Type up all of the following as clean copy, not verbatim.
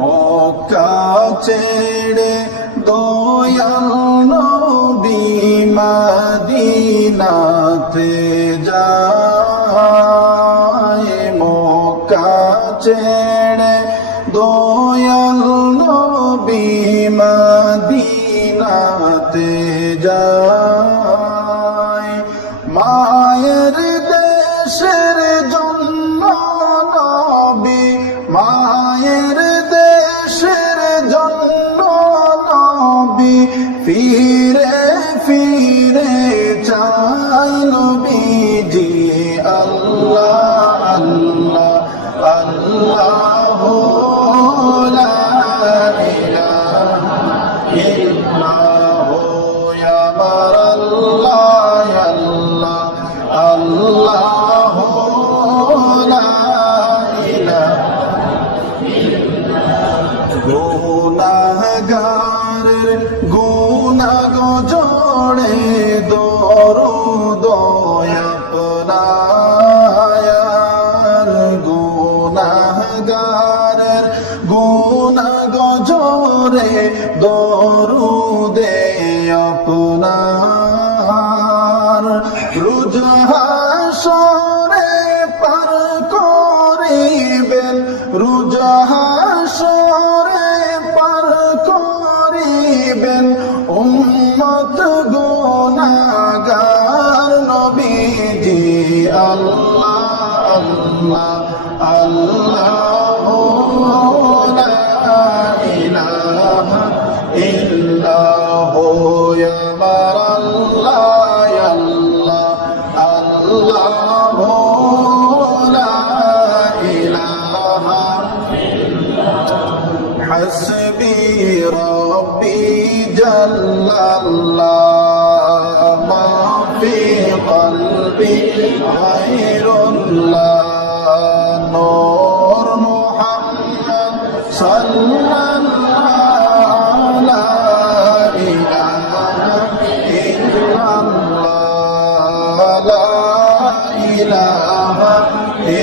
মক্কা ছেড়ে দয়াল নবী মদিনাতে যায়। মক্কা ছেড়ে দয়াল নবী মদিনাতে যায়। মায়ের দেশের জন্য নবী, মায়ের দেশের জন্য নবী ফিরে ফিরে চায় নবীজি। আল্লাহ আল্লাহ আল্লাহ লা ইলাহা ইল্লাল্লাহ আমার আল্লাহ আল্লাহ আল্লাহ লা গুনাহগারের গুনাহ জড়ে দরুদ আপনার। গুনাহগারের গুনাহ জড়ে দরুদে আপনার। রোজ হাসরে পার করিবেন, রোজ হাসরে পার করিবেন উম্মত গুনাহগার নবীজি। আল্লাহ আল্লাহ আল্লাহ লা ইলাহা ইল্লাল্লাহ আমার আল্লাহ আল্লাহ আল্লাহ লা ইলাহা হাসবি রব্বি জাল্লাল্লাহ মা ফি কলবি গায়রুল্লাহ। নূর মুহাম্মদ সাল্লাল্লাহু লা ইলাহা ইল্লাল্লাহ লা ইলাহা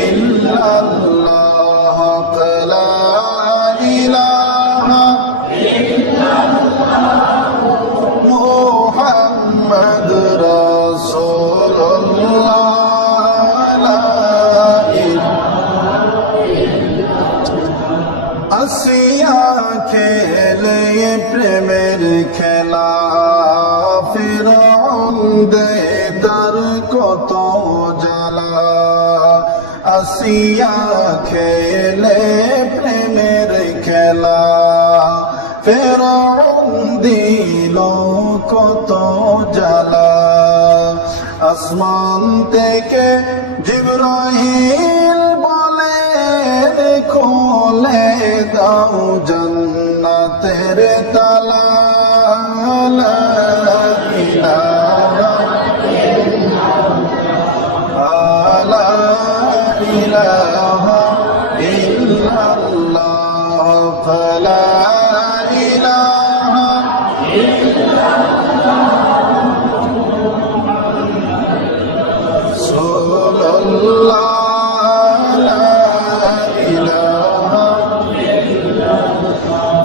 ইল্লাল্লাহ লা ইলাহা মুহাম্মদ রাসূলুল্লাহ লা ইলাহা। আসিয়া খেলে প্রেমের খেলা, ফিরআউন দে তার কত জ্বালা। আসিয়া খেলে প্রেমের খেলা, ফিরআউন দিল কত জ্বালা। আসমান থেকে জিবরাইল বলে খোলে দাও জান্নাতের তালা। লা ইলাহা লা ইলাহা ইল্লাল্লাহ লা ইলাহা রাসূলুল্লাহ লা ইলাহা।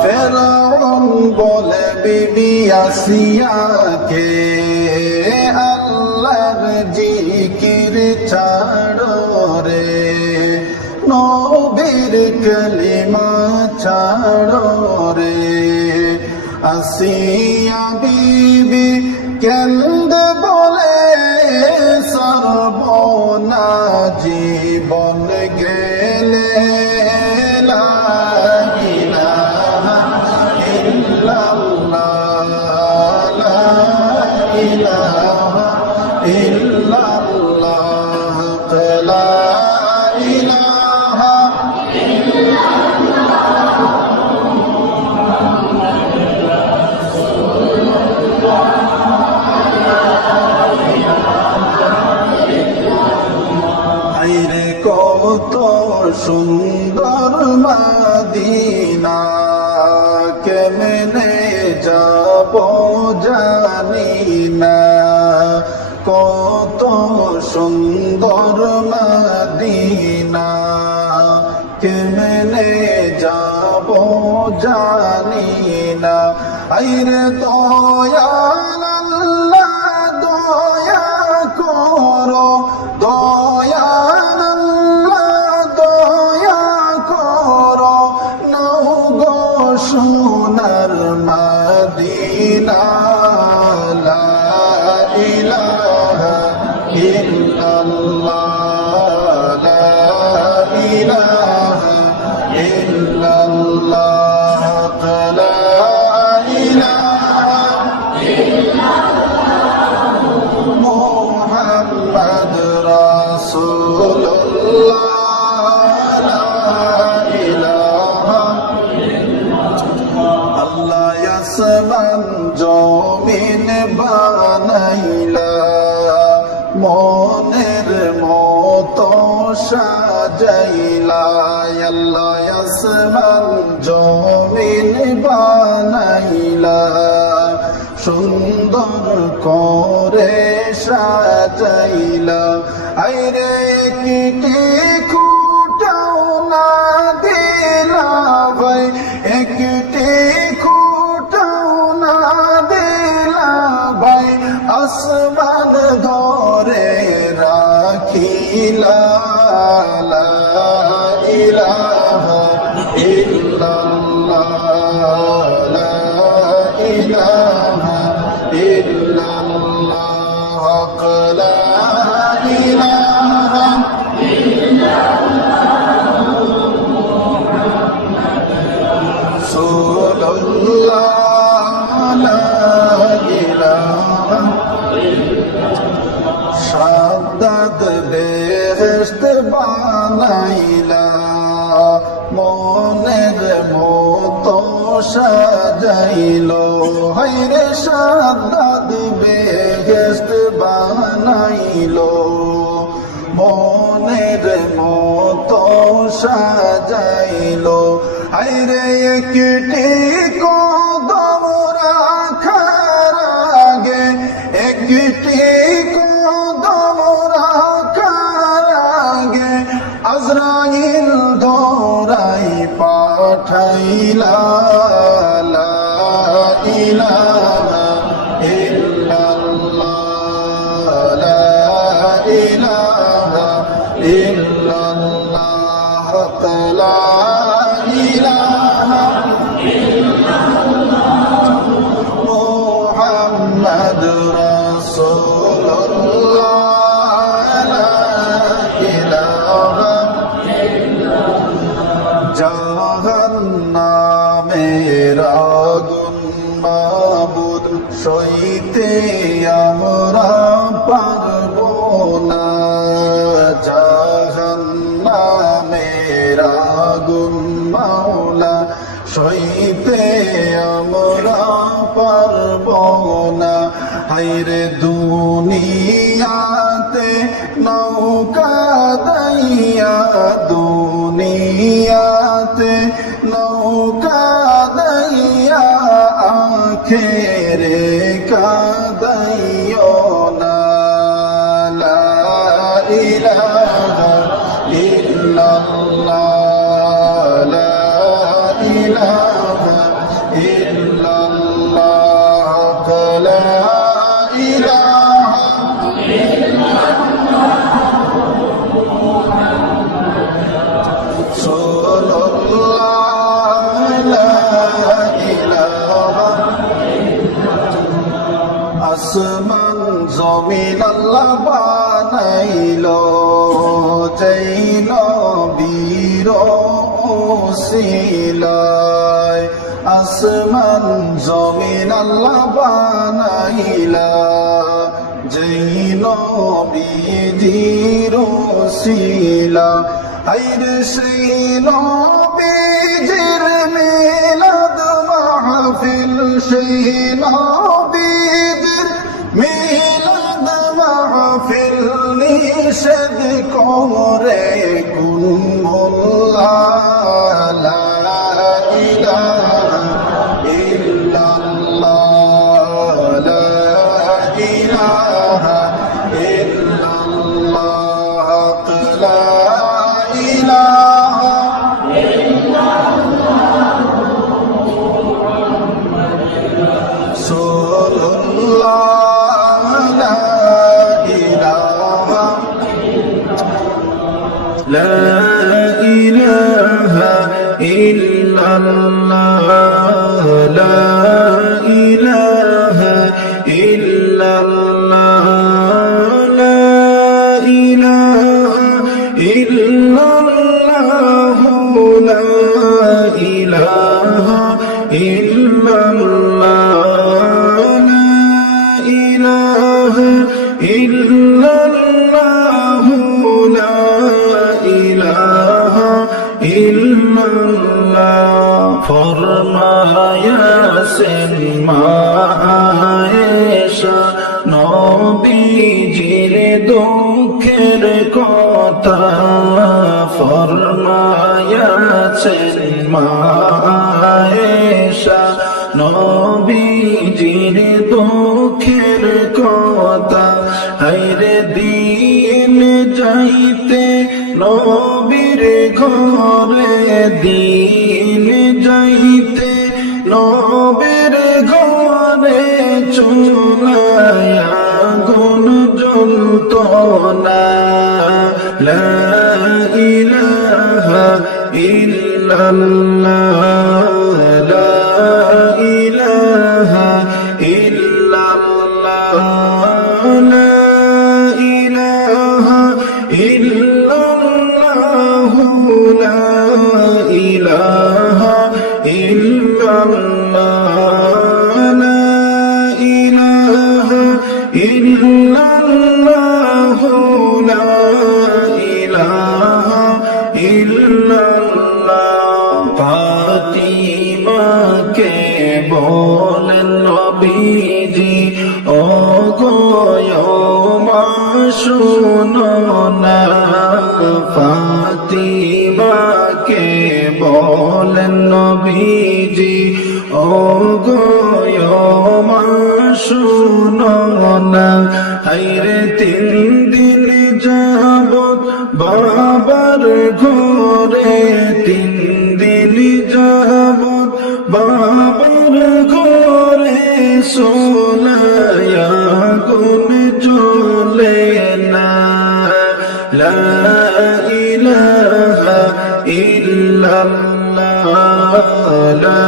ফিরআউন বলে বিবি আসিয়াকে আল্লাহর জিকির ছাড়ো রে, নবীর কালিমা ছাড়ো রে। আসিয়া বিবি কেন্দে বলে সর্বনা জীবন গেলে। লা ইলাহা ইল্লাল্লাহ লা ইলাহা ইল্লাল্লাহ লা ইলাহা আইরে কত সুন্দর মদিনা, কেমনে যাব জানি না। কত সুন্দর মদিনা, কেমনে যাব জানি না। আইরে দয়াল আল্লাহ দয়া করো, দয়াল আল্লাহ দয়া করো, নাও গো সোনার মদিনা। লা ইলাহা ইল্লাল্লাহ, লা ইলাহা ইল্লাল্লাহ, লা ইলাহা মুহাম্মদ রাসূলুল্লাহ, লা ইলাহা আল্লাহ আসমান জমিন বানাইলা, মনের মতো সাজাইলা। আল্লাহ আসমান জমিন বানাইলা, সুন্দর করে সাজাইলা। আইরে একটি খুঁটাও না দিলা ভাই, একটি খুঁটাও না দিলা ভাই, আসমান ধরে রাখিলা। লা ইলাহা ইল্লাল্লাহ, লা ইলাহা ইল্লাল্লাহ, লা ইলাহা রাসূলুল্লাহ, লা ইলাহা শাহাদাত বেহেশত বানাইলা, মনের মতো সাজাইলো। হায়রে শাহাদাত বেহেশত বানাইলো, মনের মতো সাজাইলো। হায়রে একটি কদম রাখার আগে, একটি কদম রাখার আগে, আজরাইল দৌড়াই পাঠাইলা। লা ইলাহা ইল্লাল্লাহ, লা ইলাহা ইল্লাল্লাহ, লা ইলাহা মুহাম্মদ রাসূলুল্লাহ, লা ইলাহা জাহান্নামের আগুন মাবুদ সইতে আমরা পারব না। জাহান্নামের আগুন মাওলা সইতে আমরা পারব না। হায়রে দুনিয়াতে নৌকা দাইয়া, দুনিয়াতে নৌকা দাইয়া, আখেরে কাদাইও না। লা ইলাহা ইল্লাল্লাহ, লা ইলাহা ইল্লাল্লাহ, লা ইলাহা রাসূলুল্লাহ, লা ইলাহা আসমান জমিন আল্লাহ বানাইলো, যেই নবীর ওসিলায়। আসমান জমিন আল্লাহ বানাইলা, যেই নবীজির ওসিলা। হায়রে সেই নবীজির মিলাদ মাহফিল, সেই নবীজির মিলাদ মাহফিল নিষেধ করে কোন মোল্লা। লা ইলাহা ইল্লাল্লাহ, লা ইলাহা ইল্লাল্লাহ, লা ইলাহা ইল্লাল্লাহ ইল্লাল্লাহ লা ইলাহা ইল্লাল্লাহ লা ইলাহা ইল্লাল্লাহ লা ইলাহা ইল্লাল্লাহ লা ইলাহা ইল্লাল্লাহ লা ইলাহা ইল্লাল্লাহ ফরমায়াছেন মা আয়েশা নবীজির দুঃখের কথা ফরমায়াছেন মা আয়েশা নবীজির দুঃখের কথা হায়রে দিন যাইতে নবীর ঘরে দিন যাইতে নবীর ঘরে চুলায় আগুন জ্বলত না লা ইলাহা ইল্লাল্লাহ লা ইলাহা ইল্লাল্লাহ লা ইলাহা ইল্লাল্লাহ লা ইলাহা ইল্লাল্লাহ লা ইলাহা ইল্লাল্লাহ লা ইলাহা ইল্লাল্লাহ ফাতিমাকে বলেন নবীজি ও গো মা শুনো না ফাতিমাকে বলেন নবীজি ও গো মা শুনো না হায়রে 3 দিন যাবত বাবার ঘরে 3 দিন যাবত বাবার ঘরে সোলায়া গুণ জ্বলে না লা ইলাহা ইল্লাল্লাহ লা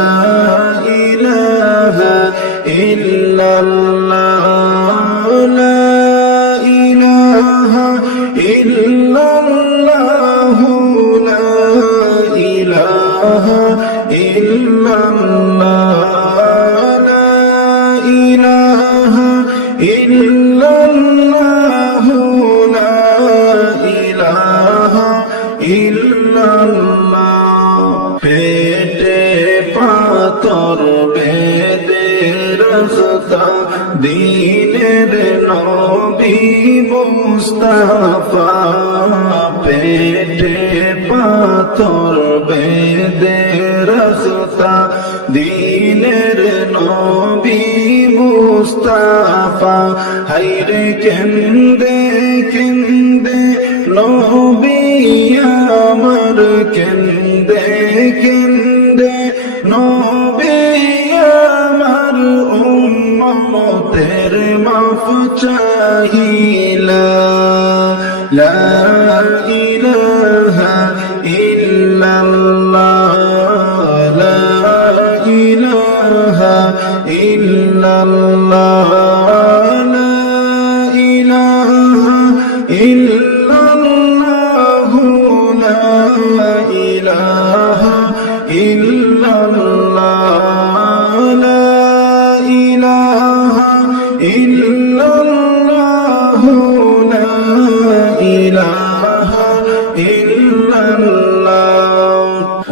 ইলাহা ইল্লাল্লাহ লা ইলাহা ইল্লাল্লাহ লা ইলাহা ইল্লাল্লাহ লা ইলাহা ইল্লাল্লাহ লা ইলাহা ইল্লাল্লাহ পেটে পাথর বেঁধে রাখতা দিনের নবী মুস্তাফা পেটে পাথর বেঁধে রাখতা দিনের নবী মুস্তাফা হায়রে কেন্দে কেন্দে নবী আমার কেন্দে কেন্দে নবী আমার উম্মতের মাফ চাহিলা লা ইলাহা ইল্লাল্লাহ লা ইলাহা ইল্লাল্লাহ লা ইলাহা ইল্লাল্লাহ লা ইলাহা ইল্লাল্লাহ লা ইলাহা ইল্লাল্লাহ লা ইলাহা ইল্লাল্লাহ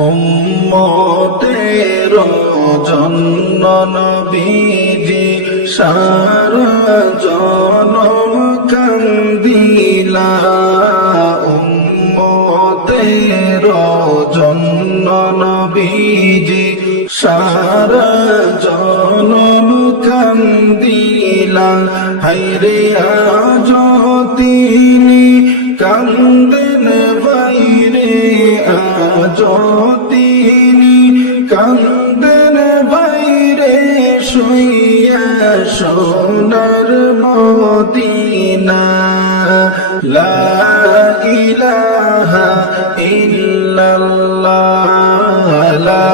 উম্মতের জন্য নবীজি সারা জনম কান্দিলা উম্মতের জন্য নবীজি সারা জনম কান্দিলা হায়রে আজ তিনি কান্দেন ভাইরে আজ তিনি কান্দেন ভাইরে শুইয়া সোনার মদিনা লা ইলাহা ইল্লাল্লাহ লা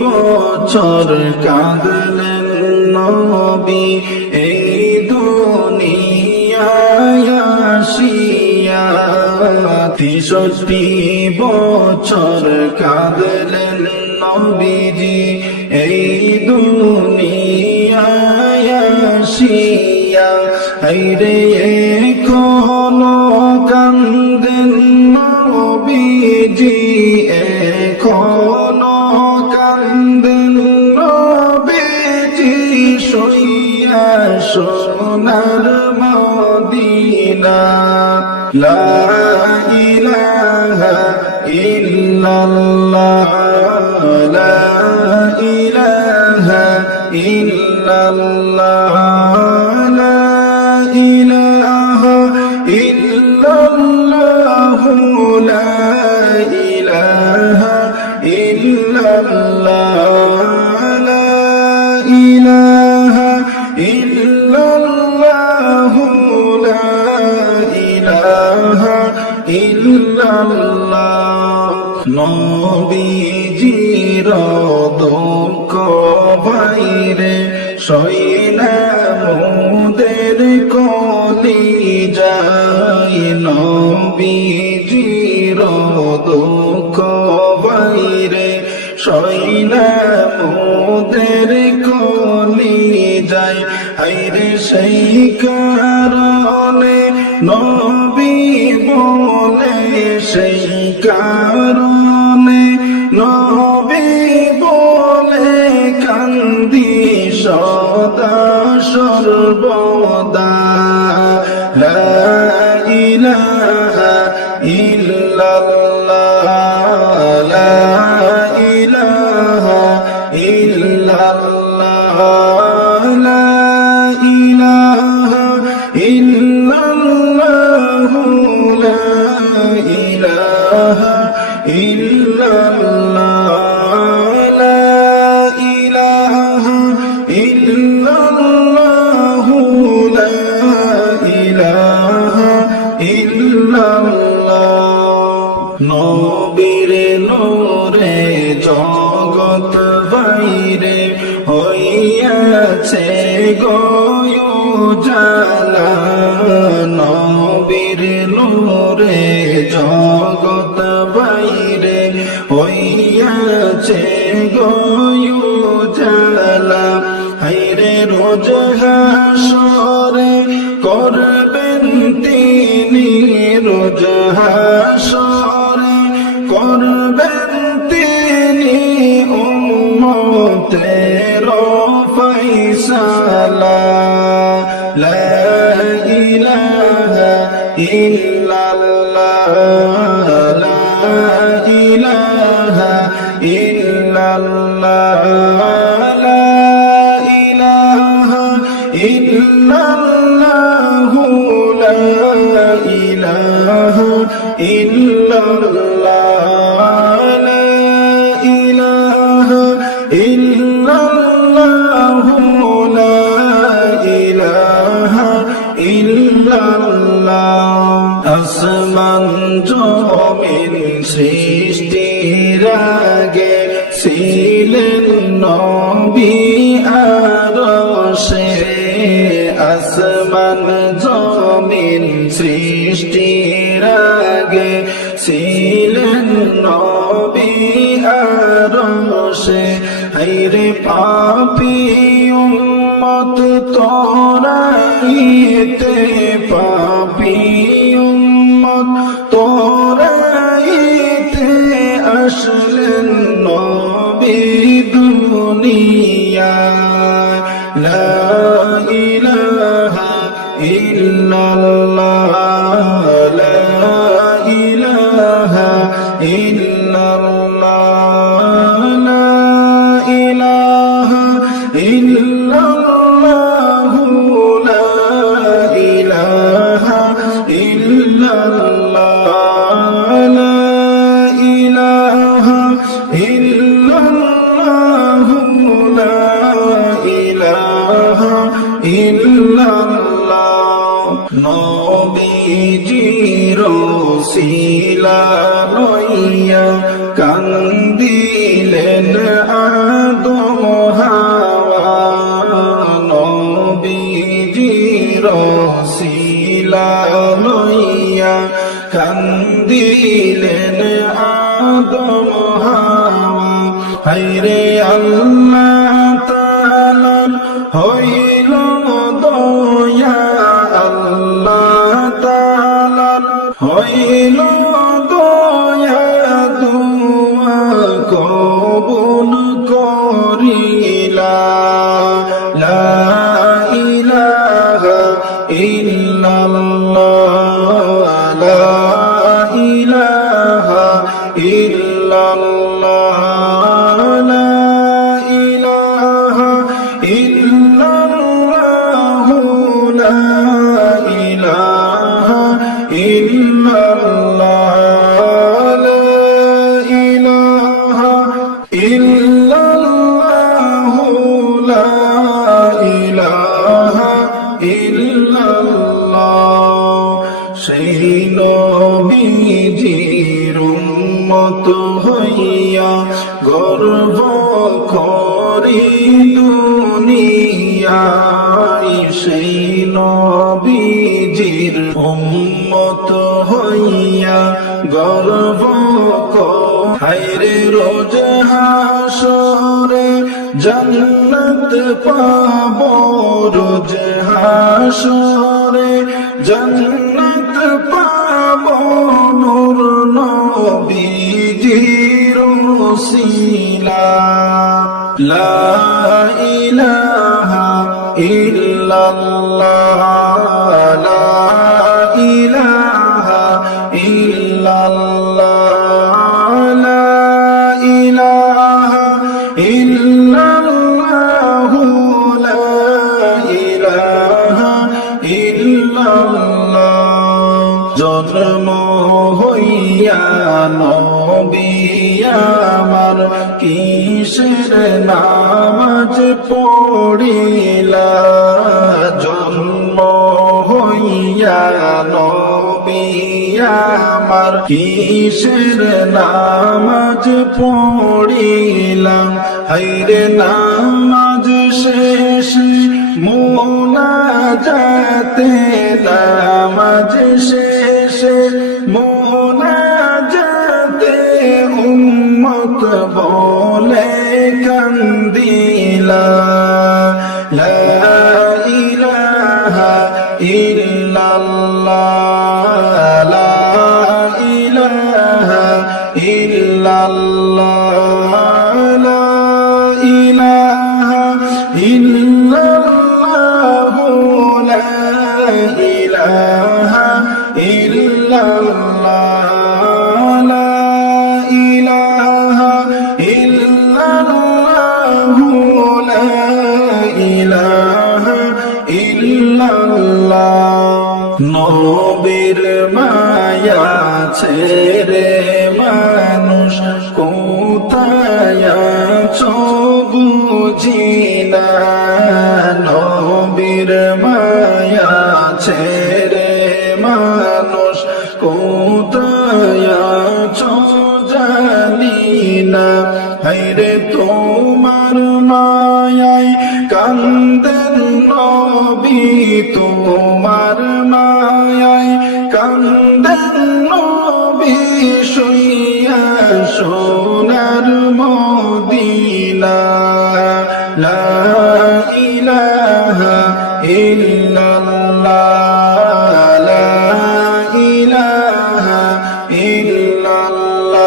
বছর কাঁদলেন নবী এই দুনিয়ায় আসিয়া 63 বছর কাঁদলেন নবীজি এই দুনিয়ায় আসিয়া হায়রে এখনো কান্দেন নবীজি এখনো কান্দেন নবীজি শুইয়া সোনার মদিনা লা ইলাহা ইল্লাল্লাহ লা ইলাহা ইল্লাল্লাহ লা ইলাহা ইল্লাল্লাহ লা ইলাহা ইল্লাল্লাহ লা ইলাহা ইল্লাল্লাহ লা ইলাহা ইল্লাল্লাহ নবীজির দুঃখ বাইরে সইনা মোদের কলি যায় নবীজির দুঃখ বাইরে সইনা মোদের কলি যায় হায়রে সেই কারণে নবী বলে সেই কারণে নবী বলে কান্দি সদা সর্বদা লা ইলাহা ইল্লাল্লাহ লা ইলাহা ইল্লাল্লাহ লা ইলাহা ইল্লাল্লাহ লা ইলাহা ইল্লাল্লাহ লা ইলাহা ইল্লাল্লাহ লা ইলাহা ইল্লাল্লাহ নবীর নূরে জগৎ বাইরে হইয়াছে গয়ুজালা নবীর নূরে জগৎ বাইরে হইয়াছে গয়ুজালা হায়রে রোজ হাসরে করবেন তিনি রোজ হাসরে করবেন তিনি উম্মতের ফায়সালা লা ইলাহা ইল্লাল্লাহ লা ইলাহা ইল্লাল্লাহ লা ইলাহা ইল্লাল্লাহ লা ইলাহা ইল্লাল্লাহ লা ইলাহা ইল্লাল্লাহ লা ইলাহা ইল্লাল্লাহ আসমান জমিন সৃষ্টির আগে ছিলেন নবী আরশে আসমান জমিন সৃষ্টির আগে ছিলেন নবী আরশে হায়রে পাপী উম্মত তোরাইতে পাপী উম্মত তোরাইতে আসলেন নবী দুনিয়ায় লা ইলাহা ইল্লাল্লাহ লা ইলাহা ইল্লাল্লাহ লা ইলাহা ইল্লাল্লাহ লা ইলাহা ইল্লাল্লাহ লা ইলাহা ইল্লাল্লাহ লা ইলাহা ইল্লাল্লাহ নবীজির ওসিলা লইয়া কান্দিলেন দিলেন আদম হাওয়া। হায়রে আল্লাহ তাআলার হইল দয়া, আল্লাহ তাআলার হইল দয়া, দোয়া কবুল করিলা। লা ইলাহা ইল্লাল্লাহ, লা ইলাহা ইল্লাল্লাহ, লা ইলাহা ইল্লাল্লাহ, লা ইলাহা ইল্লাল্লাহ, লা ইলাহা ইল্লাল্লাহ, লা ইলাহা ইল্লাল্লাহ। সেই নবীজির উম্মত হইয়া গর্ব করি দুনিয়ায়, সেই নবীজির উম্মত হইয়া গর্ব করি। হায়রে রোজ হাসরে জান্নাত পাব, রোজ হাসরে জান্নাত পাব, নূর নবীজির ওসিলা। লা ইলাহা ইল্লাল্লাহ, লা ইলাহা ইল্লাল্লাহ, লা ইলাহা ইল্লাল্লাহ, লা ইলাহা ইল্লাল্লাহ। জন্ম হইয়া নবী আমার কিসের নামাজ পড়িলা, জন্ম হইয়া নবী আমার কিসের নামাজ পড়িলাম। হায়রে নামাজ শেষে মোনাজাতে, নামাজ শেষে মোনাজাতে উম্মত বলে কান্দিলা। লা ইলাহা ইল্লাল্লাহ, লা ইলাহা ইল্লাল্লাহ, লা ইলাহা ইল্লাল্লাহ, লা ইলাহা ইল্লাল্লাহ, লা ইলাহা ইল্লাল্লাহ, লা ইলাহা ইল্লাল্লাহ। নবীর মায়া ছেড়ে মানুষ কোথায় আছো বুঝি না, নবীর মায়া ছেড়ে মানুষ কোথায় আছো জানি না। হায়রে তোমার মায়ায় কান্দেন নবী, তোমার মায়ায় কান্দেন নবী, শুইয়া সোনার মদিনা। লা ইলাহা ইল্লাল্লাহ, লা ইলাহা ইল্লাল্লাহ,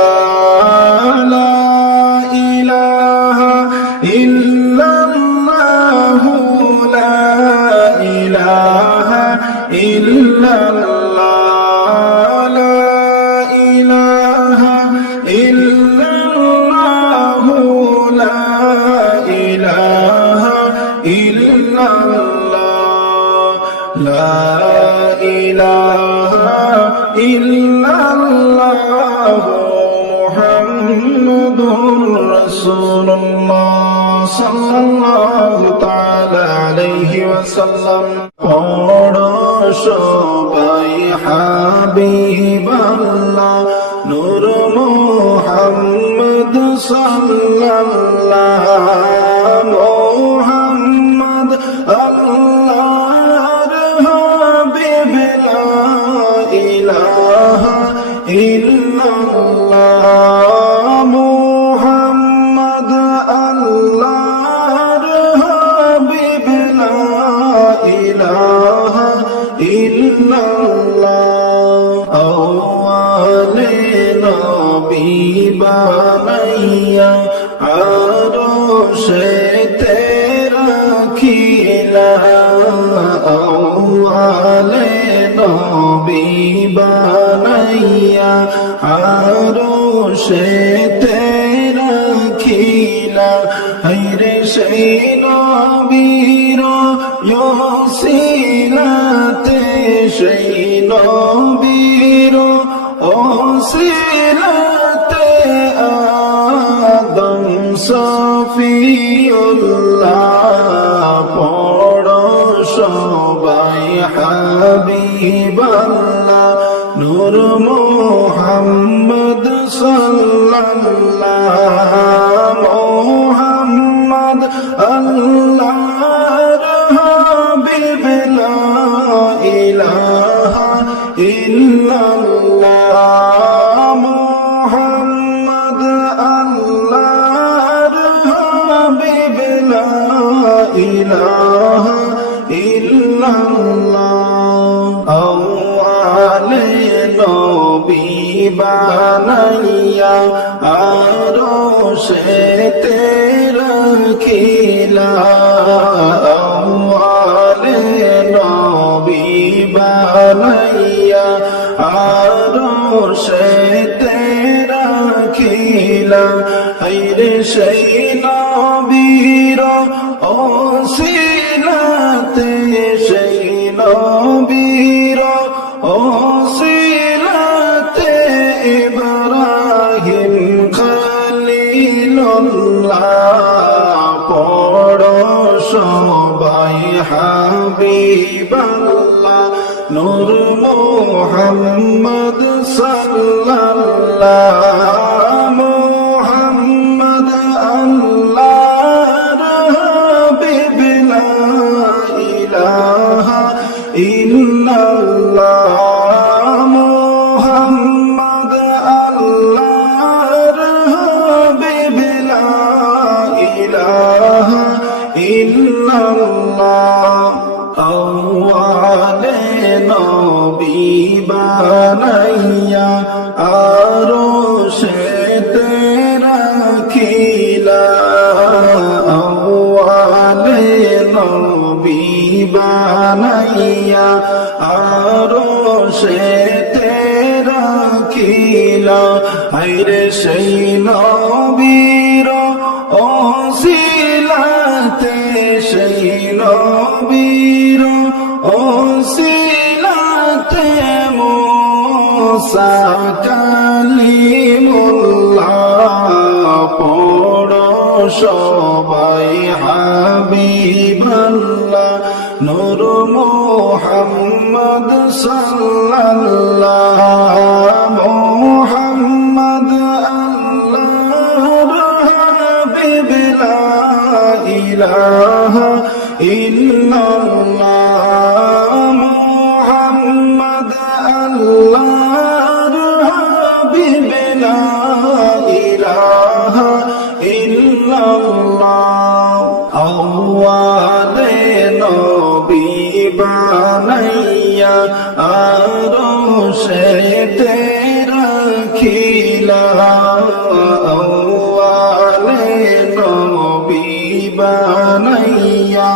লা ইলাহা ইল্লাল্লাহ, লা ইলাহা ইল্লাল্লাহ, লা ইলাহা ইল্লাল্লাহ, লা ইলাহা ইল্লাল্লাহ, লা ইলাহা ইল্লাল্লাহ, মুহাম্মাদুর রাসূলুল্লাহ সাল্লাল্লাহু তাআলা আলাইহি ওয়াসাল্লাম। পড়ো সবাই হাবিবাল্লাহ নূর মুহাম্মদ সাল্লাল্লাহ, মুহাম্মদ আল্লাহর হাবিব, লা ইলাহা ইল্লাল্লাহ। সেতে রাখিলা হাইরে সেই নবীর ওসিলাতে সেই নবীর ওসিলাতে আদম সফিউল্লাহ পড়ো সবাই হাবিবাল্লাহ নূর মুহাম্মদ সাল্লাল্লাহু মুহাম্মদ আল্লাহর হাবিব লা ইলাহা ইল্লাল্লাহ মুহাম্মদ আল্লাহর হাবিব লা ইলাহা ইল্লাল্লাহ আওয়ালে নবী বানাইয়া আরশেতে রাখিলা আওয়ালে নবী বানাইয়া আরশেতে রাখিলা হাইরে সেই নবীর ওসিলাতে সেই নবীর ওসিলাতে ইব্রাহিম খলিলুল্লাহ পড়ো সবাই হাবিবাল্লাহ নূর মুহাম্মদ সাল্লাল্লাহু মুহাম্মদ আল্লাহর হাবিব লা ইলাহা ইল্লাল্লাহ মুহাম্মদ আল্লাহর হাবিব লা ইলাহা ইল্লাল্লাহ আওয়ালে নবী বানাইয়া আরশেতে রাখিলা আওয়ালে নবী বানাইয়া আরশেতে রাখিলা হাইরে সেই নবীর ওসিলাতে সেই নবীর ওসিলাতে মুসা কালিমুল্লাহ পড়ো সবাই হাবিবাল্লাহ নূর মুহাম্মদ সাল্লাল্লাহু মুহাম্মদ আল্লাহর হাবিব লা ইলাহা ইল্লাল্লাহ মুহাম্মদ আল্লাহর হাবিব লা ইলাহা ইল্লাল্লাহ আওয়ালে নবী বানাইয়া আরশেতে রাখিলা আওয়ালে নবী বানাইয়া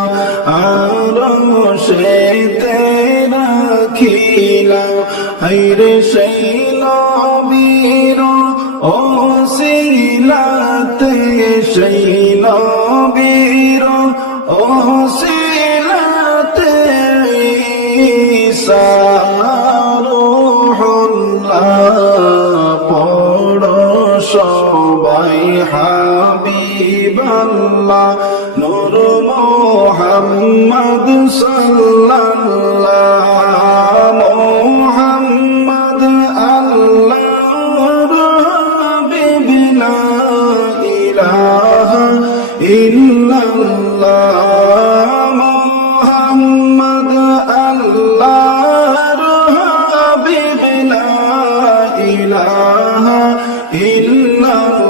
আরশেতে রাখিলা হাইরে সেই নবীর ওসিলাতে সেই নবীর ওসিলাতে ঈসা রূহুল্লাহ পড়ো সবাই হাবিবাল্লাহ নূর মুহাম্মদ সাল্লাল্লাহু মুহাম্মদ আল্লাহর হাবিব লা ইলাহা ইল্লাল্লাহ মুহাম্মদ আল্লাহর হাবিব লা ইলাহা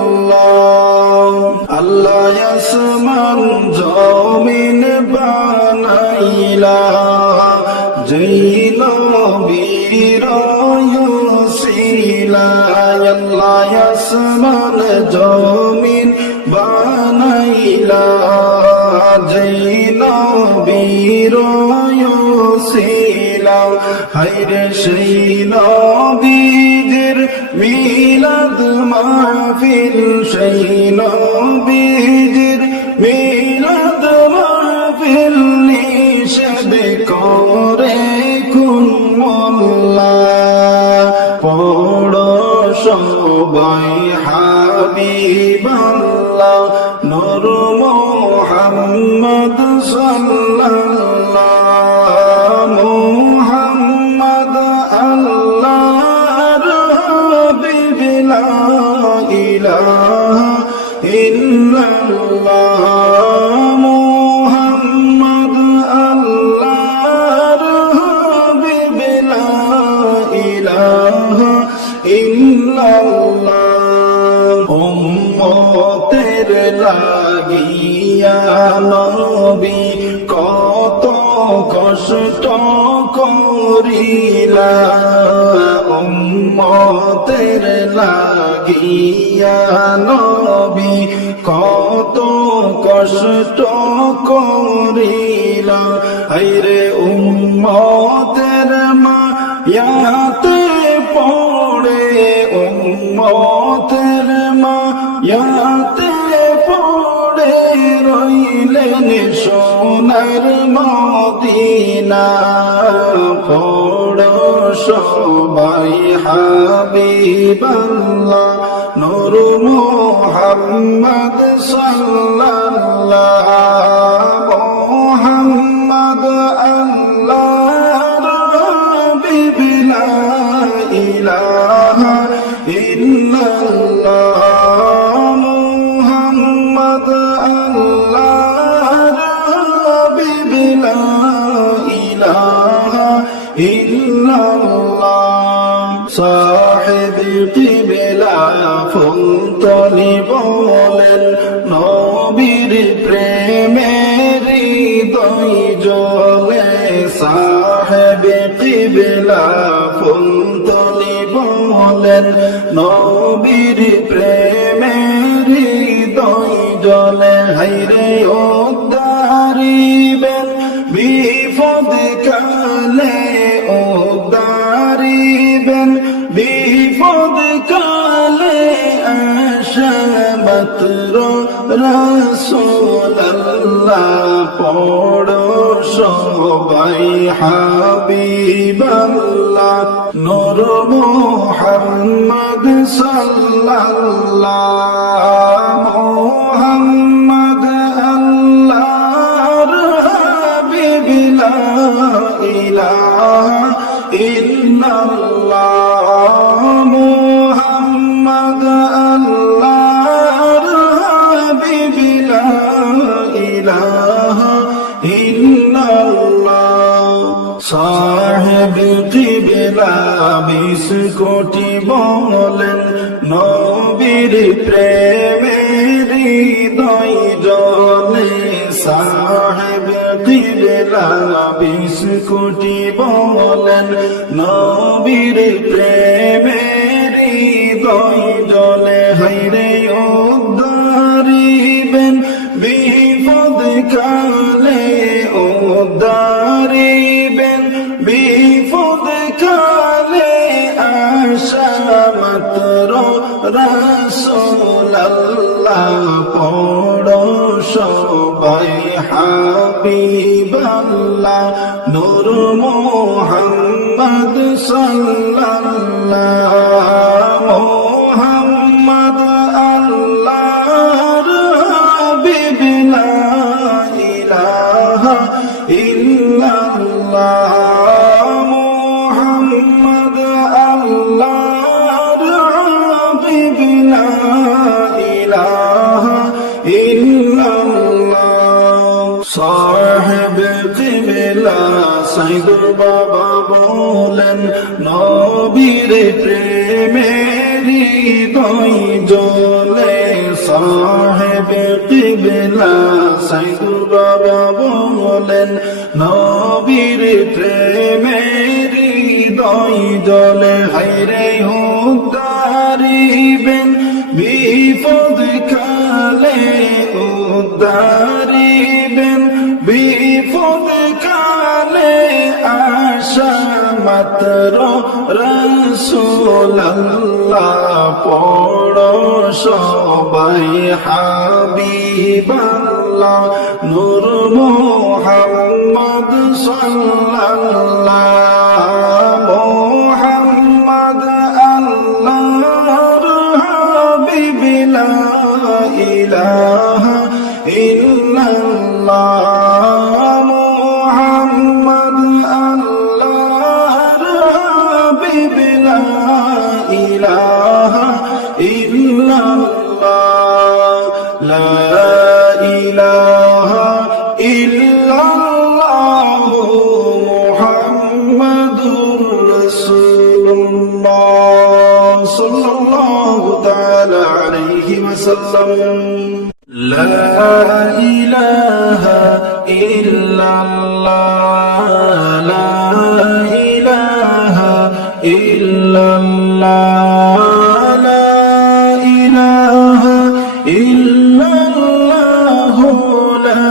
ইল্লাল্লাহ আল্লাহ আসমান জমিন বানাইলা যেই নবীর ওসিলা আল্লাহ আসমান জমিন বানাইলা যেই নবীর ওসিলা হায়রে সেই নবীর মিলাদ মাহফিল সেই নবীজির মিলাদ মাহফিল নিষেধ করে কোন মোল্লা পড়ো সবাই হাবিবাল্লাহ নূর মুহাম্মদ সাল্লাল্লাহু মুহাম্মদ আল্লাহর হাবিব লা ইলাহা ইল্লাল্লাহ মুহাম্মদ আল্লাহর হাবিব লা ইলাহা ইল্লাল্লাহ উম্মতের লাগিয়া নবী কত কষ্ট করিলা উম্মতের লাগিয়া নবী কত কষ্ট করিলা হায়রে উম্মতের মায়াতে পড়ে উম্মতের মায়াতে পড়ে রইলেন সোনার মদিনা পড়ো সবাই হাবিবাল্লাহ নূর মুহাম্মদ সাল্লাল্লাহু মুহাম্মদ আল্লাহর হাবিব লা ইলাহা ইল্লাল্লাহ মুহাম্মদ আল্লাহর হাবিব লা ইলাহা ইল্লাল্লাহ সাহেব কিবলা ফুলতলি বলেন নবীর প্রেমের হৃদয় জ্বলে সাহেব কিবলা ফুলতলি বলেন নবীর প্রেমের হৃদয় জ্বলে হায়রে উদ্ধারিবেন বিপদ কালে উদ্ধারিবেন বিপদ কালে আশা মাত্র রাসূলুল্লাহ পড়ো সবাই হাবিবাল্লাহ নূর মুহাম্মদ সাল্লাল্লাহু মুহাম্মদ আল্লাহর হাবিব লা ইলাহা ইল্লাল্লাহ মুহাম্মদ আল্লাহর হাবিব লা ইলাহা ইল্লাল্লাহ সাহেব কিবলা 20 কোটি বলেন নবীর প্রেমের হৃদয় জ্বলে সাহেব কিবলা 20 কোটি বলেন নবীর প্রেমের হৃদয় জ্বলে হায়রে উদ্ধারিবেন বিপদ কালে উদ্ধারিবেন বিপদ কালে আশা মাত্র রাসূলুল্লাহ পড়ো সবাই হাবিবাল্লাহ নূর মুহাম্মদ সাল্লাল্লাহু মুহাম্মদ আল্লাহর হাবিব লা ইলাহা ইল্লাল্লাহ মুহাম্মদ আল্লাহর হাবিব লা ইলাহা ইল্লাল্লাহ সাহেব কিবলা সাইদুর বাবা বলেন নবীর প্রেমের হৃদয় জ্বলে সাহেব কিবলা সাইদুর বাবা বলেন নবীর প্রেমের হৃদয় জ্বলে হায়রে উদ্ধারিবেন বিপদ কালে উদ্ধারিবেন বিপদ কালে আশা মাত্র রাসূলুল্লাহ পড়ো সবাই হাবিবাল্লাহ নূর মুহাম্মদ সাল্লাল্লাহ মুহাম্মদ আল্লাহর হাবিব লা ইলাহা ইল্লাল্লাহ মুহাম্মদ আল্লাহর হাবিব লা ইলাহা ইল্লাল্লাহ লা ইলাহা ইল্লাল্লাহ মুহাম্মাদুর রাসূলুল্লাহ সাল্লাল্লাহু তাআলা আলাইহি ওয়াসাল্লাম লা ইলাহা ইল্লাল্লাহ লা ইলাহা ইল্লাল্লাহ লা ইলাহা ইল্লাল্লাহ লা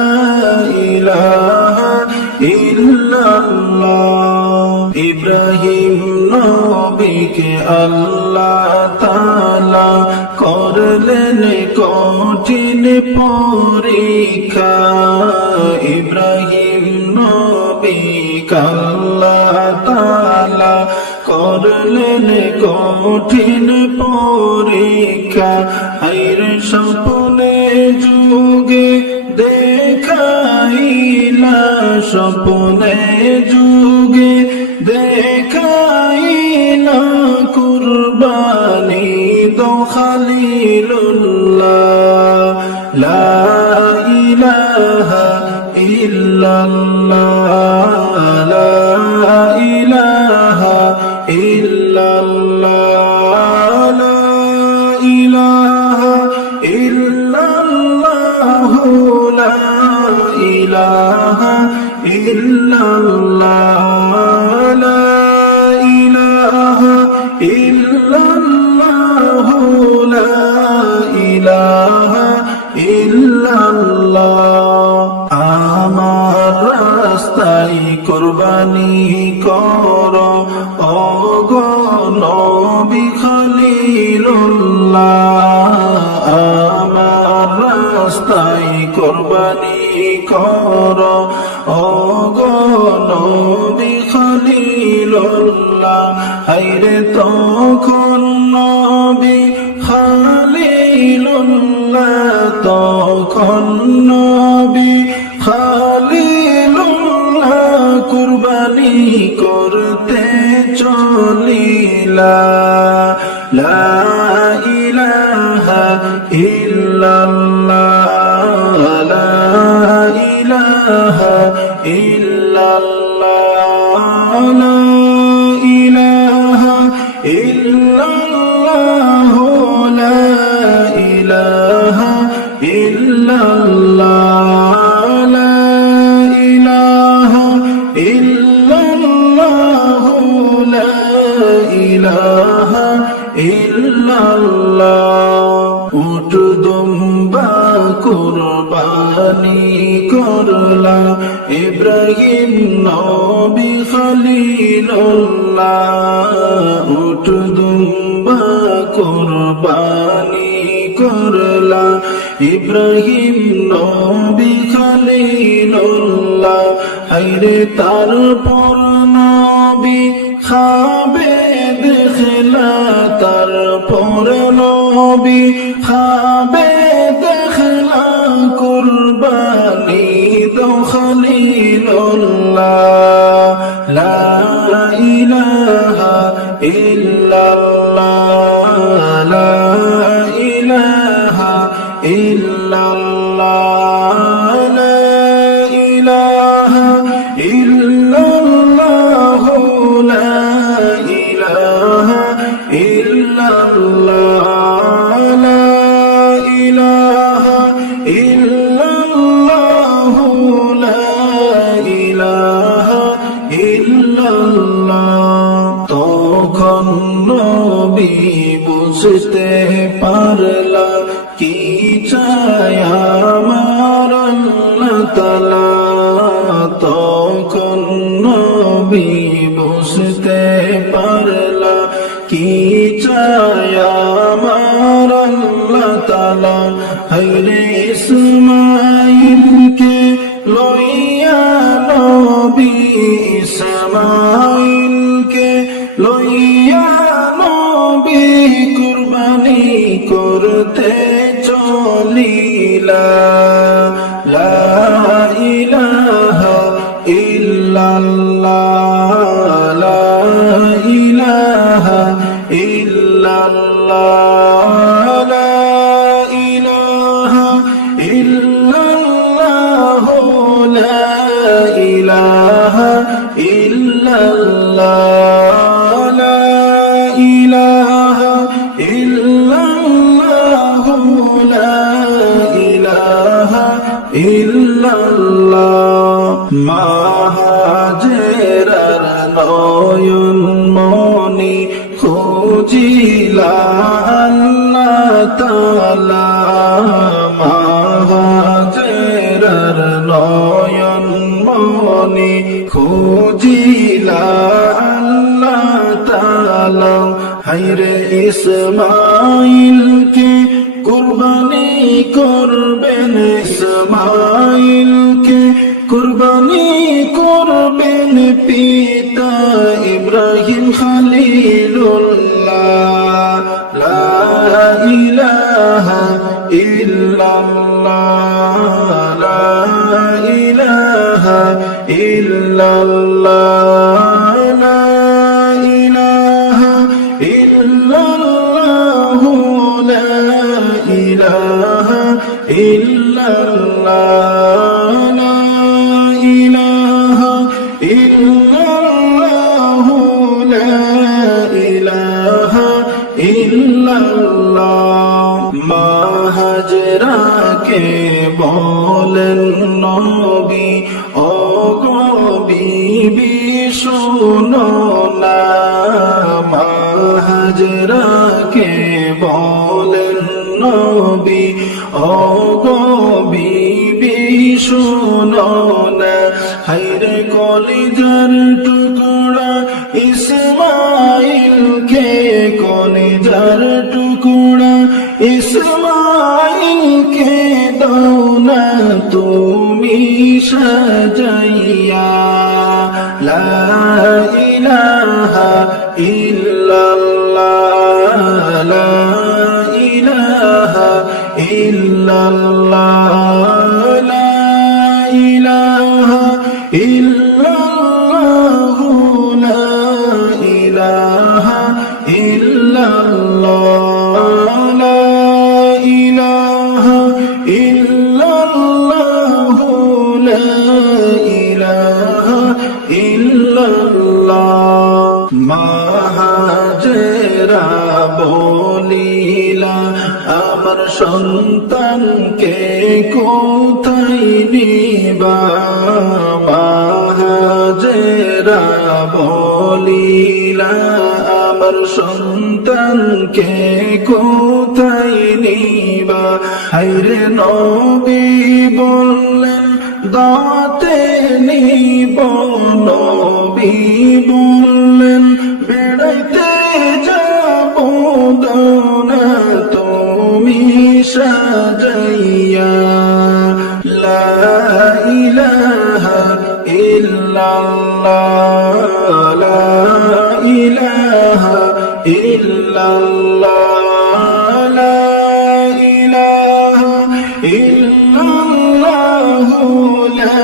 ইলাহা ইল্লাল্লাহ ইব্রাহিম নবীকে আল্লাহ তাআলা করলেন কঠিন পরীক্ষা ইব্রাহিম নবীকে আল্লাহ তাআলা করলেন কঠিন পরীক্ষা হায়রে স্বপ্নে যুগে দেখাইলা স্বপ্নে যুগে দেখাইলা কুরবানি দো খলিলুল্লাহ লা ইলাহা ইল্লাল্লাহ লা ইলাহা ইল্লাল্লাহ লা ইলাহা ইল্লাল্লাহ লা ইলাহা ইল্লাল্লাহ লা ইলাহা ইল্লাল্লাহ লা ইলাহা ইল্লাল্লাহ আমার রাস্তায় কুরবানি করো ওগো নবী খলিলুল্লাহ আমার রাস্তায় কুরবানি করো ওগো নবী খলিলুল্লাহ হায়রে তখন নবী খলিলুল্লাহ তখন নবী খলিলুল্লাহ কুরবানি করতে চলিলা লা ইলাহা ইল্লাল্লাহ লা ইলাহা ইল্লাল্লাহ লা ইলাহা ইল্লাল্লাহ লা ইলাহা ইল্লাল্লাহ লা ইলাহা ইল্লাল্লাহ লা ইলাহা ইল্লাল্লাহ উট দুম্বা কুরবানি করলা ইব্রাহিম নবী খলিলুল্লাহ উট দুম্বা কুরবানি করলা ইব্রাহিম নবী খলিলুল্লাহ হায়রে তারপর নবী খাবে দেখলা তারপর নবী খাবে দেখলা কুরবানি দো খলিলুল্লাহ লা ইলাহা ইল্লাল্লাহ লা ইলাহা ইল্লাল্লাহ লা ইলাহা ইল্লাল্লাহ লা ইলাহা ইল্লাল্লাহ লা ইলাহা ইল্লাল্লাহ লা ইলাহা ইল্লাল্লাহ তখন নবী বুঝতে পারলা কি চায় আমার আল্লাহ তাআলা তখন নবী বুঝতে হায়রে ইসমাইলকে লইয়া নবী ইসমাইলকে লইয়া নবী কুরবানি করতে চলিলা লা ইলাহা ইল্লাল্লাহ লা ইলাহা ইল্লাল্লাহ লা ইলাহা ইল্লাল্লাহ লা ইলাহা ইল্লাল্লাহ লা ইলাহা ইল্লাল্লাহ লা ইলাহা ইল্লাল্লাহ মা হাজেরার নয়ন মনি খুঁজিলা আল্লাহ তাআলা মা হাজেরার নয়ন মনি খুঁজিলা আল্লাহ তাআলা হায়রে ইসমাইলকে কুরবানি করবেন ইসমাইলকে কুরবানি করবেন পিতা ইব্রাহিম খলিলুল্লাহ লা ইলাহা ইল্লাল্লাহ লা ইলাহা ইল্লাল্লাহ লা ইলাহা ইল্লাল্লাহ লা ইলাহা ইল্লাল্লাহ লা ইলাহা ইল্লাল্লাহ লা ইলাহা ইল্লাল্লাহ মা হাজরাকে বলেন নবী ও গো বিবি শোনো না মা হাজরাকে বলেন নবী ও গো বিবি শোনো না হায়রে কলিজার টুকরা ইসমাইলকে কলিজার টুকরা ইসমাইলকে দাও না তুমি সাজাইয়া লা ইলাহা ইল্লাল্লাহ লা ইলাহা ইল্লাল্লাহ লা ইলাহা ইল্লাল্লাহ লা ইলাহা ইল্লাল্লাহ লা ইলাহা ইল্লাল্লাহ লা ইলাহা ইল্লাল্লাহ মা হাজেরা বলিলা আমার সন্তানকে কোথায় নিবা মা হাজেরা বলিলা আমার সন্তানকে কোথায় নিবা হায়রে নবী বললেন দাতে নিব নবী বললেন বেড়াইতে যাব দানা তুমি সাজাইয়া লা ইলাহা ইল্লাল্লাহ লা ইলাহা ইল্লাল্লাহ লা ইলাহা ইল্লাল্লাহ লা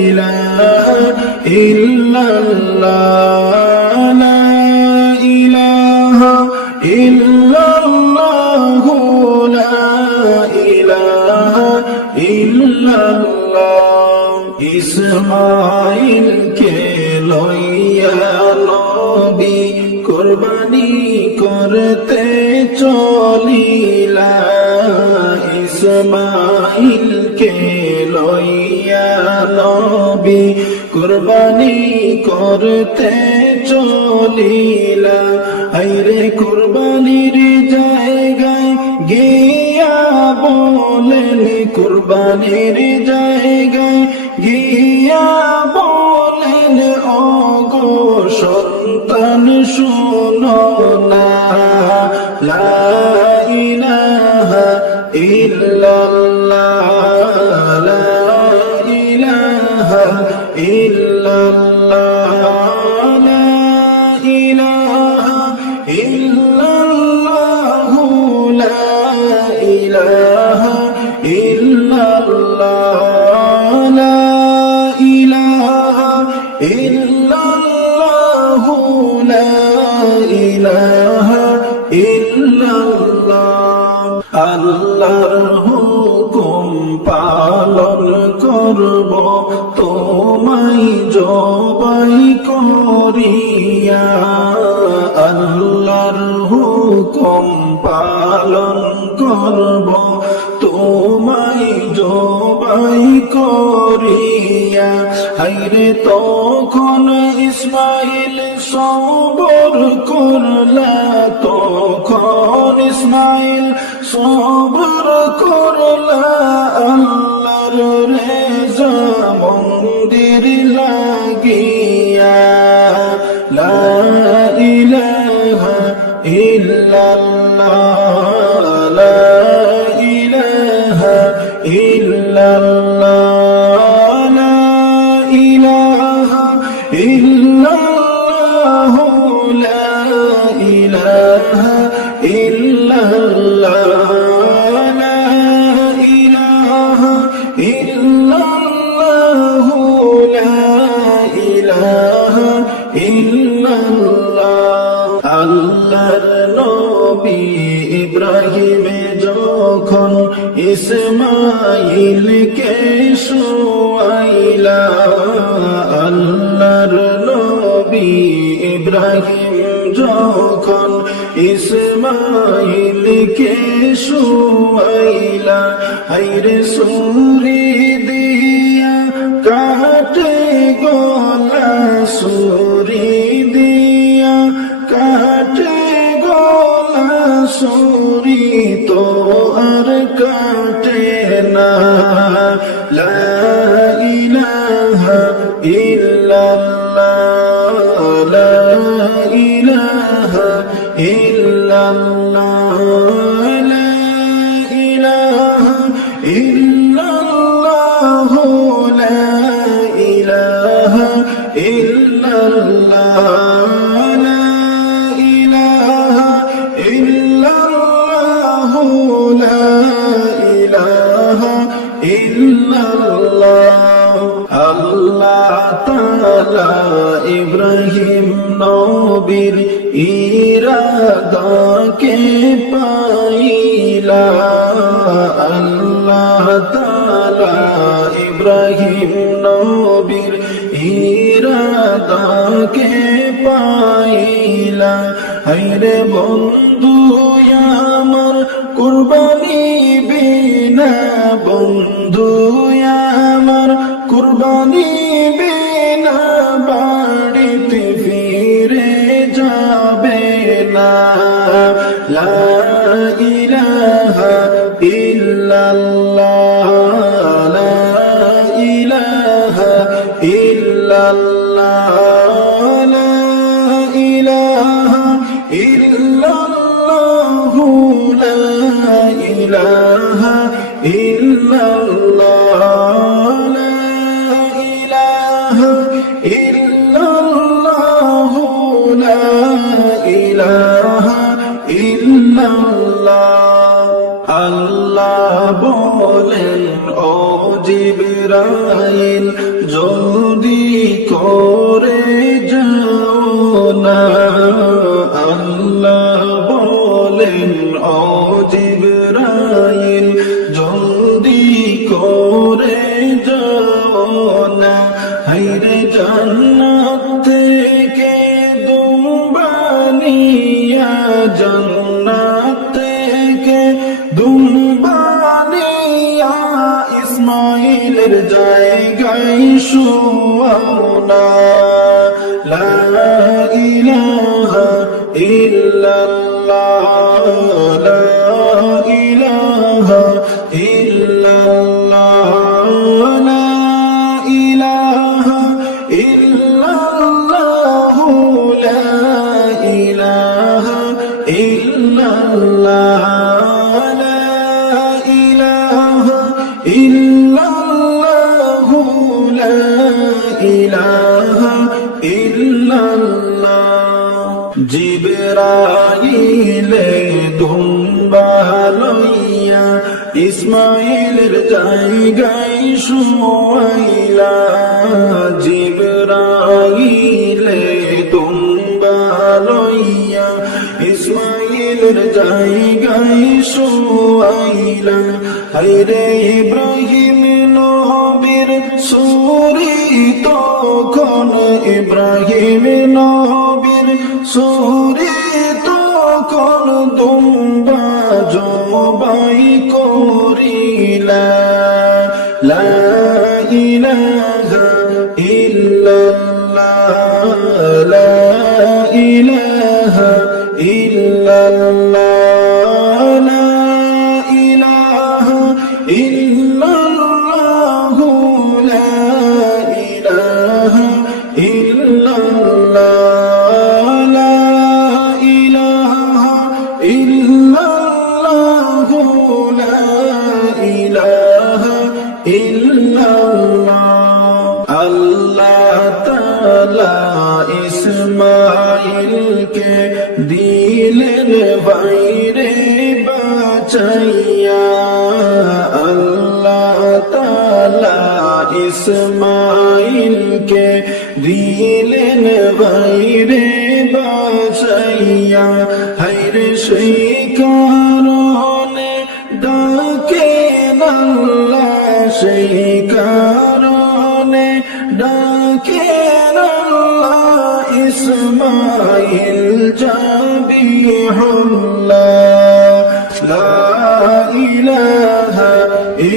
ইলাহা ইল্লাল্লাহ লা ইলাহা ইল্লাল্লাহ লা ইলাহা ইল্লাল্লাহ ইসমাইলকে লইয়া নবী কুরবানি করতে চলিলা ইসমাইলকে লইয়া নবী কুরবানি করতে চলিলা হায়রে কুরবানির জায়গায় গিয়া বলেন কুরবানির জায়গায় গিয়া বলেন ওগো সন্তান শোনো না লা ইলাহা ইল্লাল্লাহ ইলাহা ইল্লাল্লাহ লা ইলাহা ইল্লাল্লাহ লা ইলাহা ইল্লাল্লাহ লা ইলাহা ইল্লাল্লাহ লা ইলাহা ইল্লাল্লাহ আল্লাহর হুকুম পালন করব তোমায় জবাই করিয়া আল্লাহর হুকুম পালন করব তোমায় জবাই করিয়া হায়রে তখন ইসমাইল সবর করলা তখন ইসমাইল সবর করলা আল্লাহর রেজা মন্দির লাগিয়া লা ইলাহা ইল্লাল্লাহ লা ইলাহা ইল্লাল্লাহ লা ইলাহা ইল্লাল্লাহ লা ইলাহা ইল্লাল্লাহ লা ইলাহা ইল্লাল্লাহ লা ইলাহা ইল্লাল্লাহ আল্লাহর নবী ইব্রাহিম যখন ইসমাইলকে শুয়াইলা আল্লাহর নবী ইব্রাহিম যখন ইসমাইলকে শুয়াইলা হায়রে সুরি দিয়া কাটে গলা সুরি দিয়া কাটে গলা সুরি তো আর কাটে না লা ইলাহা ইল্লাল্লাহ লা ইলাহা ইল্লাল্লাহ লা ইলাহা ইল্লাল্লাহ লা ইলাহা ইল্লাল্লাহ লা ইলাহা ইল্লাল্লাহ লা ইলাহা ইল্লাল্লাহ আল্লাহ তাআলা ইব্রাহিম নবীর ইরাদাকে পাইলা আল্লাহ তাআলা ইব্রাহিম নবীর ইরাদাকে পাইলা হায়রে বন্ধু আমার কুরবানি বিনা বন্ধু আমার কুরবানি বিনা বাড়িতে ফিরে যাবে না লা ইলাহা ইল্লাল্লাহ লা ইলাহা ইল্লাল্লাহ লা ইলাহা ইল্লাল্লাহ লা ইলাহা ইল্লাল্লাহ লা ইলাহা ইল্লাল্লাহ লা ইলাহা ইল্লাল্লাহ আল্লাহ বলেন ও জিবরাইল জলদি করে যাও না আল্লাহ বলেন ও জিবরাইল জলদি করে যাও না হায়রে জান্নাত থেকে দুম্বানিয়া জান্নাত থেকে দুম্বানিয়া ইসমাইলের জায়গায় শুয়াও না লা ইলাহা ইল্লাল্লাহ লা ইলাহা ইল্লাল্লাহ লা ইলাহা ইল্লাল্লাহ লা ইলাহা ইল্লাল্লাহ লা ইলাহা ইল্লাল্লাহ লা ইলাহা ইল্লাল্লাহ জিবরাইলে দুম্বা লইয়া ইসমাইলের জায়গায় শুয়াইলা জিবরাইলে দুম্বা লইয়া ইসমাইলের জায়গায় শুয়াইলা হায়রে ইব্রাহিম নবীর সুরি তখন ইব্রাহিম নবীর সুরি তখন দুম্বা জবাই করিলা লা ইলাহা ইল্লাল্লাহ লা ইলাহা ইল্লাল্লাহ লা ইলাহা ইল্লাল্লাহ লা ইলাহা ইল্লাল্লাহ লা ইলাহা ইল্লাল্লাহ লা ইলাহা ইল্লাল্লাহ আল্লাহ তাআলা ইসমাঈলকে দিলেন বাইরে বাঁচাইয়া আল্লাহ তাআলা ইসমাঈলকে দিলেন বাইরে বাঁচাইয়া হায়রে সেই কারণে ডাকেন আল্লাহ সেই কারণে ডাকেন আল্লাহ ইসমাঈল জাবিহুল্লাহ লা ইলাহা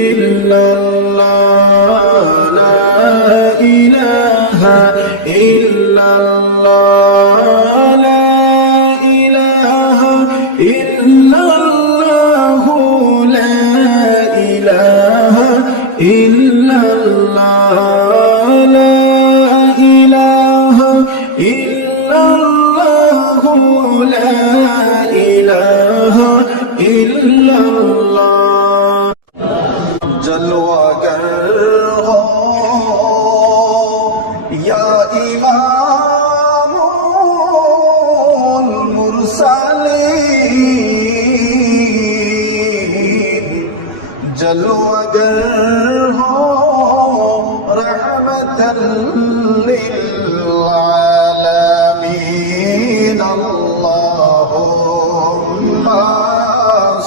ইল্লাল্লাহ লা ইলাহা ইল্লাল্লাহ লা ইলাহা ইল্লাল্লাহ লা ইলাহা ইল্লাল্লাহ লা ইলাহা ইল্লাল্লাহ লা ইলাহা ইল্লাল্লাহ जलवागर हो या इमामुल मुरसलीन जलवागर हो रहमतल लिल आलमीन अल्लाहुम्मा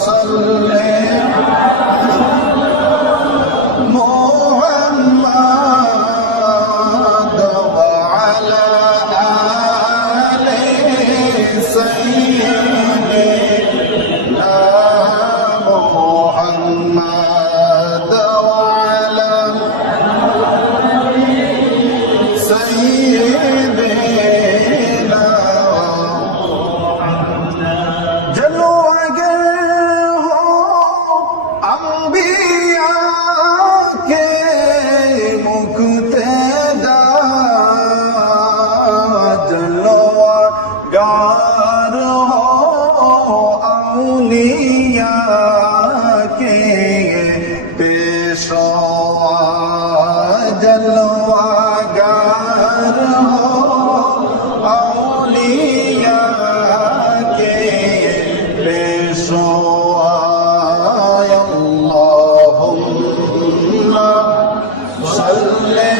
सल्ली गार हो औलिया के पेशवा जलवा गार हो औलिया के पेशवा अल्लाहुम्मा सल्ली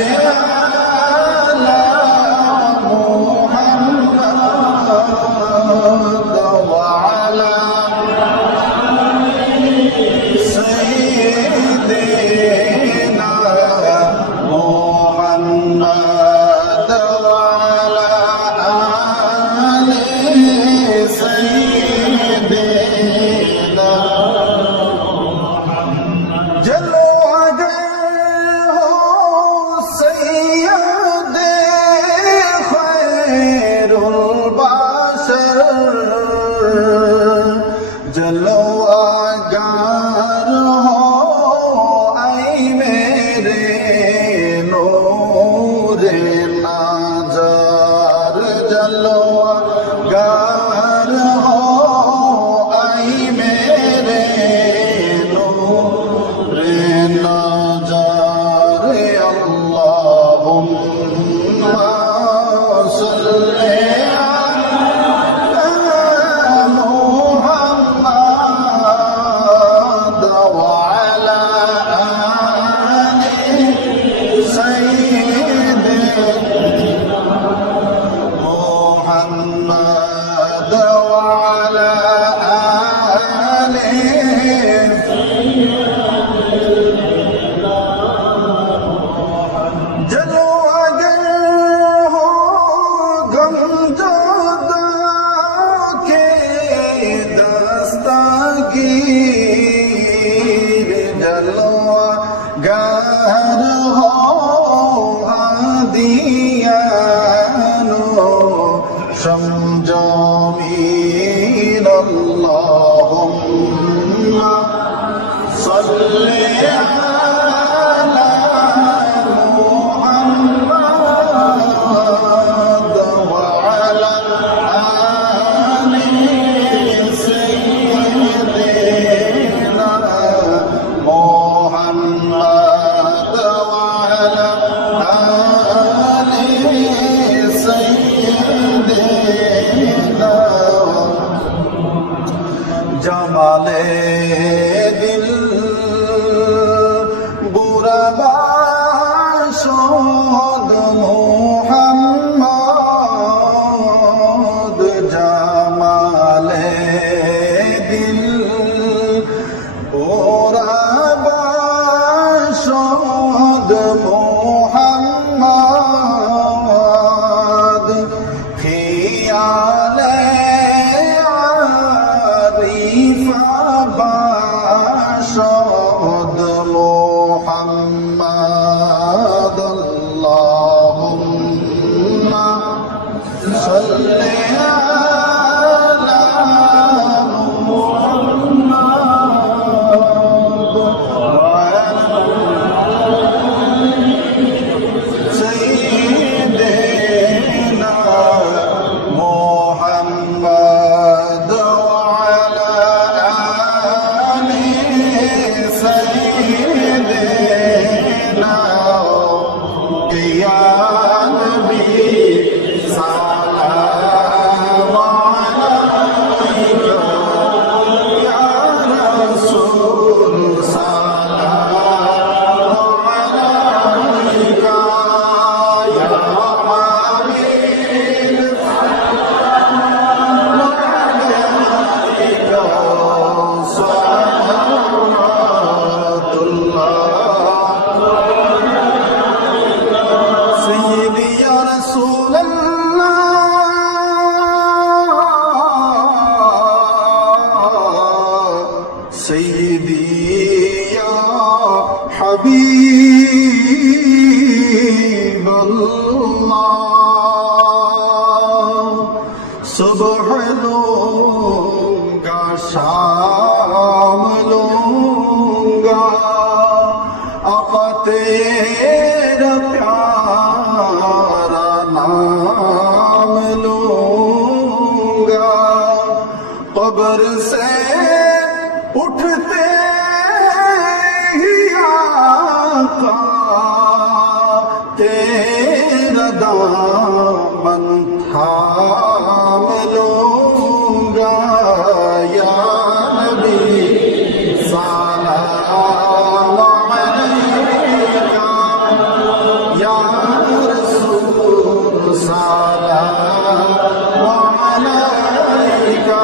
जलो अगर हो गमजदा के दस्तगीर जलो अगर हो हादियानो समझो मीन अल्लाहुम्मा सल्ली जमाले दिल बुरबाशोद मोहम्मद जमाले दिल बुरबाशोद मोहम्मद खियाले شهد محمد اللهم صل على محمد سيدنا محمد سيدي يا حبيب الله صبح لونگا شام لونگا آقا تیرا پیارا نام لونگا قبر سے उठते ही आका तेरा दामन थाम लूंगा या नबी सलाम अलैका या रसूल सलाम अलैका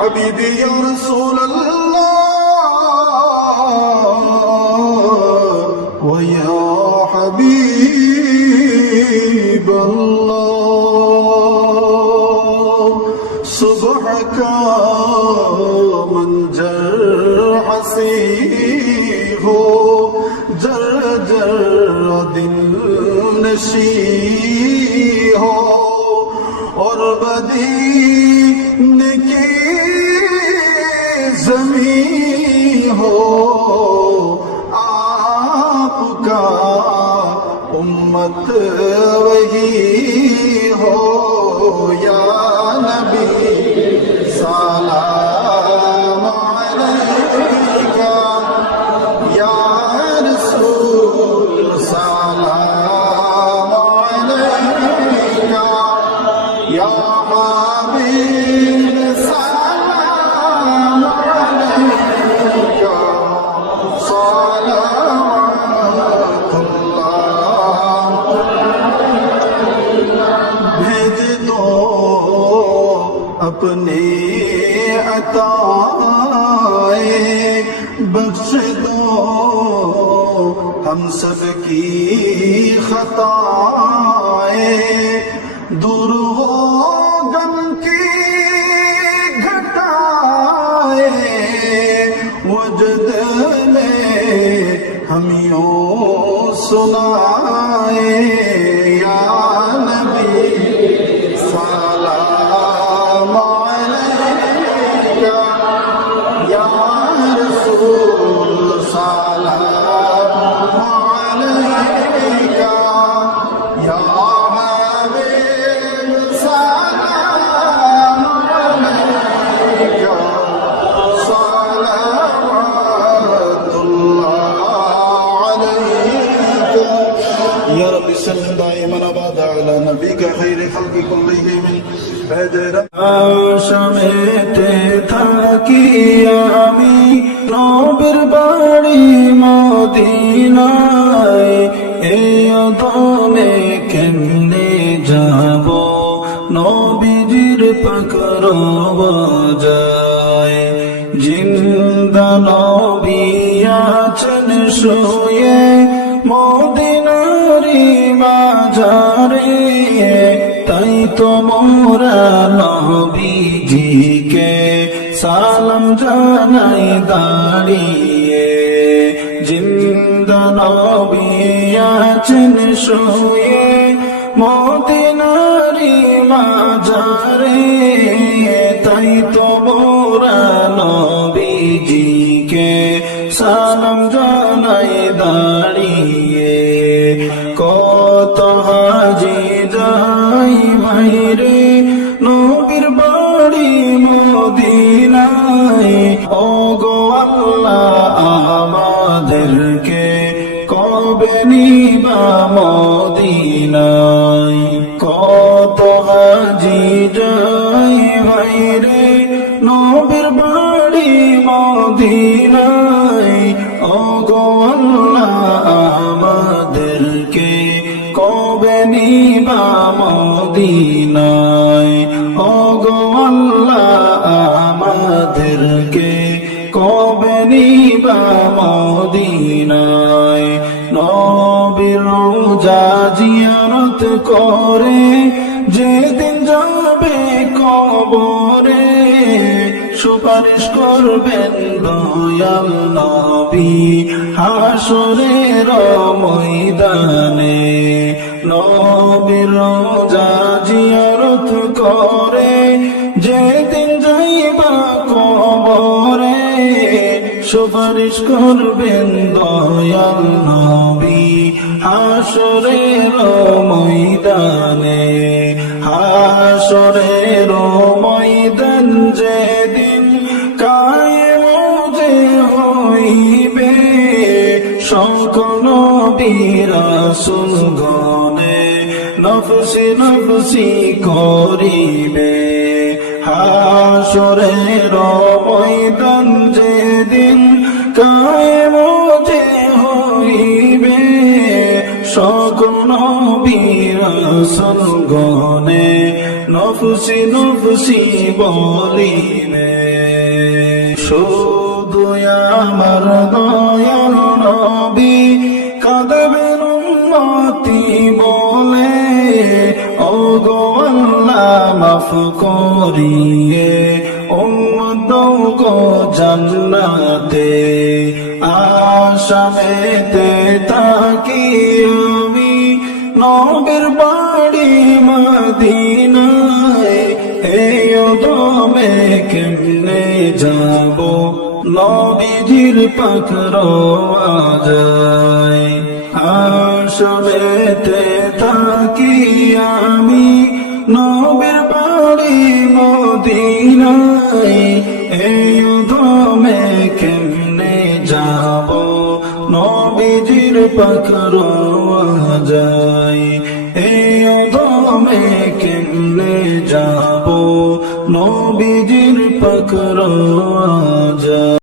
حبيبي يا رسول الله ويا حبيب الله صبح کا منظر ہنسی ہو جر جر دل نشی ہو اور بدین کی زمین ہو آپ کا امت وہی ہو یا نبی سلام علیکہ یا رسول سلام علیکہ یا حبیب سلام علیکہ صلوات اللہ अपने अताए बख्श दो हम सब की खताएं दूर हो गम की घटाए वजद में हम यूं सुनाए या नबी सलाम अलैका या रसूल सलाम अलैका या हबीब सलाम अलैका या रब्बी सल्लि दाइमन अबादा अला नबीका खैर खल्कि कुल्लिहिम আশামেতে থাকি আমি নবীর বাড়ি মদিনায় এই অদমে কেমনে যাব নবীজির পাকর বাজায় জিন্দা নবী আছেন শুয়ে মদিনারি মাঝারে তাই তো মোরা নবীজিকে সালাম জানাই দাঁড়িয়ে জিন্দা নবী আছেন শুয়ে মদিনারি মাঝারে তাই তো মোরা নবীজিকে সালাম জানাই দাঁড়িয়ে কত হাজি যাই মাইরে নবীর বাড়ি মদিনায় ও গো আল্লাহ আমাদেরকে কবে নিবা মদিনায় কত হাজি যাই মাইরে নবীর বাড়ি মদিনায় ও গো আল্লাহ আমাদেরকে কবে নিবা মদিনায় ও গো আল্লাহ আমাদেরকে কবে নিবা মদিনায় নবীর রওজা জিয়ারত করে যেদিন যাবে কবরে সুপারিশ করবেন দয়াল নবী হাসরের ময়দানে নবীর রওজা জিয়ারত করে যেদিন যাইবা কবরে সুপারিশ করবেন দয়াল নবী হাসরের ময়দানে হাসরের ময়দান যেদিন কায়েম যে হইবে সকল বিরাসুল গণে নফসি নফসি করিবে হাসরের ময়দান যেদিন কায়েম যে হইবে সকল বিরাসুল গণে নফসি নফসি বলিবে শুধু আমার দয়াল নবী কাঁদবেন উম্মতি বলে ও গো আল্লাহ মাফ করিয়ে উম্মত গো জান্নাতে আশামেতে থাকি আমি নবীর বাড়ি মদিনায় এই অদমে কেমনে যাব নবীজির পাকর আজায় আশামেতে থাকি আমি নবীর বাড়ি মদিনায় এই অদমে কেমনে যাব নবীজির পাকর আজায় এই অদমে কেমনে যাব নবীজির পাকর